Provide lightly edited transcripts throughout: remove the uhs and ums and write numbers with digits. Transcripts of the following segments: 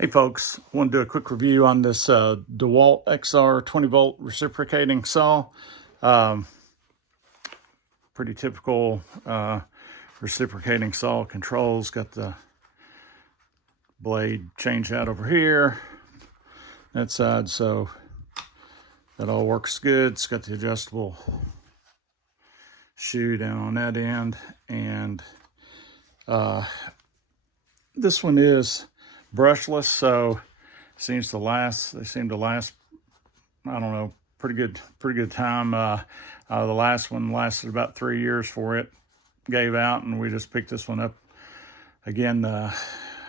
Hey folks, I want to do a quick review on this DeWalt XR 20 volt reciprocating saw. Pretty typical reciprocating saw controls. Got the blade changed out over here, that side, so that all works good. It's got the adjustable shoe down on that end, and this one is brushless, so they seem to last, I don't know, pretty good time. The last one lasted about 3 years before it gave out, and we just picked this one up again, I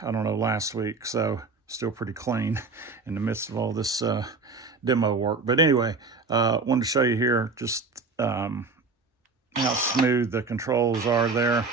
don't know, last week, so still pretty clean in the midst of all this demo work. But anyway, wanted to show you here just how smooth the controls are there.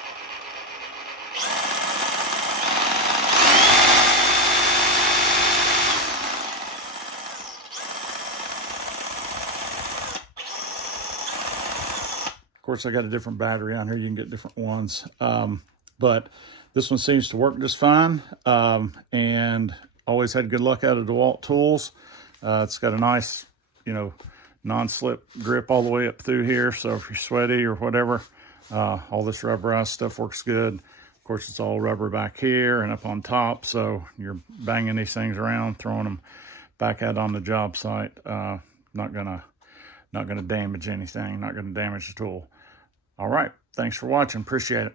Of course, I got a different battery on here. You can get different ones. But this one seems to work just fine. And always had good luck out of DeWalt tools. It's got a nice, non-slip grip all the way up through here. So if you're sweaty or whatever, all this rubberized stuff works good. Of course, it's all rubber back here and up on top. So you're banging these things around, throwing them back out on the job site. Not gonna damage anything, not gonna damage the tool. All right, thanks for watching, appreciate it.